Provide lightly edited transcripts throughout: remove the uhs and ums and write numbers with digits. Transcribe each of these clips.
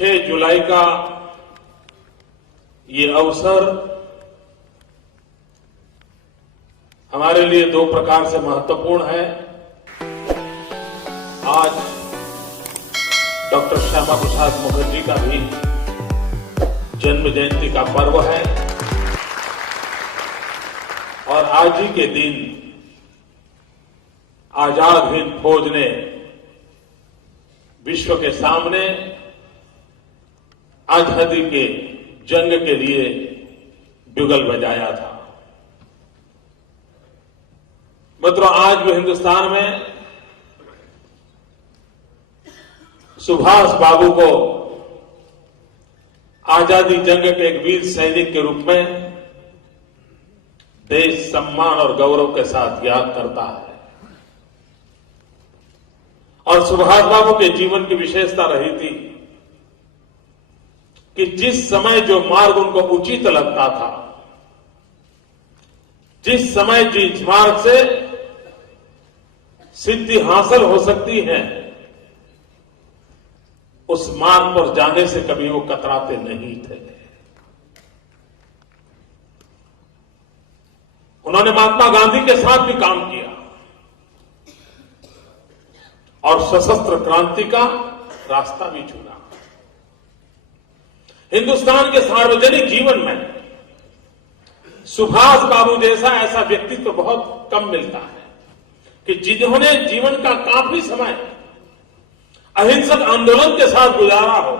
6 जुलाई का ये अवसर हमारे लिए दो प्रकार से महत्वपूर्ण है। आज डॉक्टर श्यामा प्रसाद मुखर्जी का भी जन्म जयंती का पर्व है और आज ही के दिन आजाद हिंद फौज ने विश्व के सामने आजादी के जंग के लिए बिगुल बजाया था। मित्रों, आज भी हिंदुस्तान में सुभाष बाबू को आजादी जंग के एक वीर सैनिक के रूप में देश सम्मान और गौरव के साथ याद करता है। और सुभाष बाबू के जीवन की विशेषता रही थी कि जिस समय जो मार्ग उनको उचित लगता था, जिस समय जिस मार्ग से सिद्धि हासिल हो सकती है, उस मार्ग पर जाने से कभी वो कतराते नहीं थे। उन्होंने महात्मा गांधी के साथ भी काम किया और सशस्त्र क्रांति का रास्ता भी चुना। हिंदुस्तान के सार्वजनिक जीवन में सुभाष बाबू जैसा ऐसा व्यक्तित्व तो बहुत कम मिलता है कि जिन्होंने जीवन का काफी समय अहिंसक आंदोलन के साथ गुजारा हो,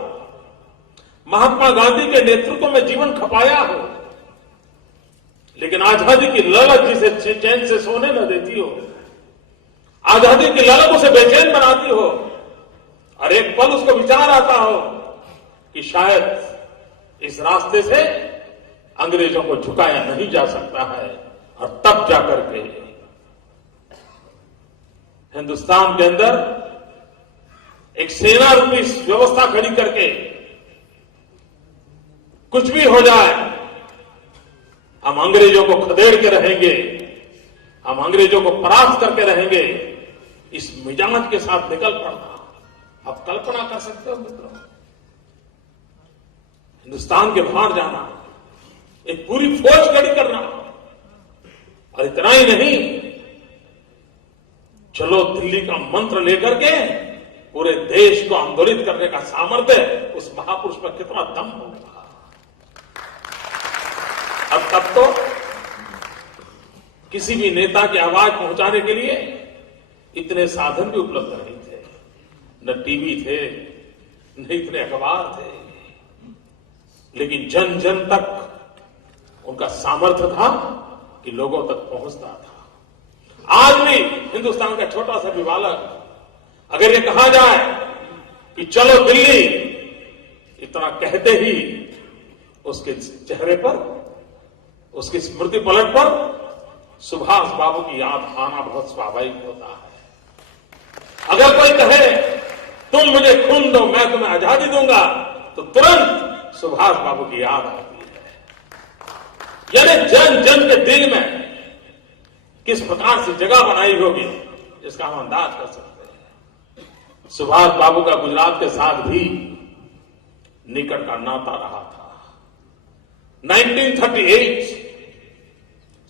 महात्मा गांधी के नेतृत्व में जीवन खपाया हो, लेकिन आजादी की ललक जिसे चैन से सोने न देती हो, आजादी की ललक उसे बेचैन बनाती हो और एक पल उसको विचार आता हो कि शायद इस रास्ते से अंग्रेजों को झुकाया नहीं जा सकता है, और तब जाकर के हिंदुस्तान के अंदर एक सेना रूपी व्यवस्था खड़ी करके कुछ भी हो जाए हम अंग्रेजों को खदेड़ के रहेंगे, हम अंग्रेजों को परास्त करके रहेंगे, इस मिजाज के साथ निकल पड़ना। आप कल्पना कर सकते हो मित्रों, हिंदुस्तान के बाहर जाना, एक पूरी फौज खड़ी करना, और इतना ही नहीं, चलो दिल्ली का मंत्र लेकर के पूरे देश को आंदोलित करने का सामर्थ्य उस महापुरुष में कितना दम होगा। अब तब तो किसी भी नेता की आवाज पहुंचाने के लिए इतने साधन भी उपलब्ध नहीं थे, न टीवी थे, न इतने अखबार थे, लेकिन जन जन तक उनका सामर्थ्य था कि लोगों तक पहुंचता था। आज भी हिंदुस्तान का छोटा सा भी बालक अगर ये कहा जाए कि चलो दिल्ली, इतना कहते ही उसके चेहरे पर, उसकी स्मृति पलट पर सुभाष बाबू की याद आना बहुत स्वाभाविक होता है। अगर कोई कहे तुम मुझे खून दो मैं तुम्हें आजादी दूंगा, तो तुरंत सुभाष बाबू की याद आती है। यानी जन जन के दिल में किस प्रकार से जगह बनाई होगी, इसका हम अंदाज कर सकते हैं। सुभाष बाबू का गुजरात के साथ भी निकट का नाता रहा था। 1938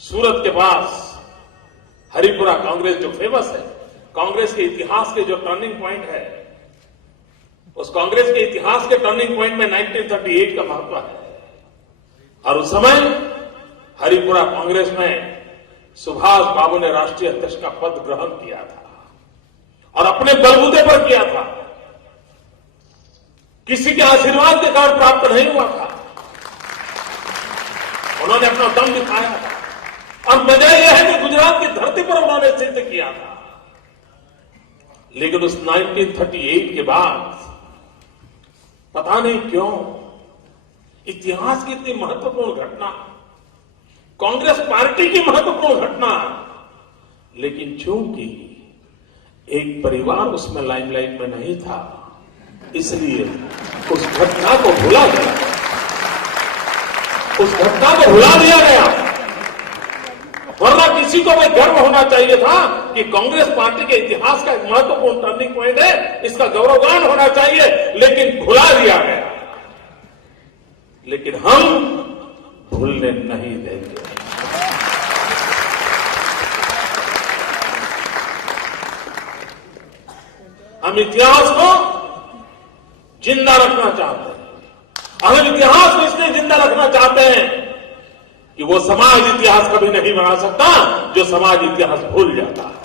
सूरत के पास हरिपुरा कांग्रेस जो फेमस है, कांग्रेस के इतिहास के जो टर्निंग पॉइंट है, उस कांग्रेस के इतिहास के टर्निंग पॉइंट में 1938 का महत्व है। और उस समय हरिपुरा कांग्रेस में सुभाष बाबू ने राष्ट्रीय अध्यक्ष का पद ग्रहण किया था और अपने बलबूते पर किया था, किसी के आशीर्वाद के कारण प्राप्त नहीं हुआ था। उन्होंने अपना दम दिखाया था और मजा यह है कि गुजरात की धरती पर उन्होंने सिद्ध किया था। लेकिन उस 1938 के बाद पता नहीं क्यों इतिहास की इतनी महत्वपूर्ण घटना, कांग्रेस पार्टी की महत्वपूर्ण घटना, लेकिन चूंकि एक परिवार उसमें लाइमलाइट में नहीं था, इसलिए उस घटना को भुला गया, उस घटना को भुला दिया गया। वरना किसी को भी गर्व होना चाहिए था कि कांग्रेस पार्टी के इतिहास का एक महत्वपूर्ण टर्निंग पॉइंट है, इसका गौरवगान होना चाहिए, लेकिन भुला दिया गया। भूलने नहीं देंगे। हम इतिहास को जिंदा रखना चाहते हैं। हम इतिहास को इसलिए जिंदा रखना चाहते हैं कि वो समाज इतिहास कभी नहीं बना सकता जो समाज इतिहास भूल जाता है।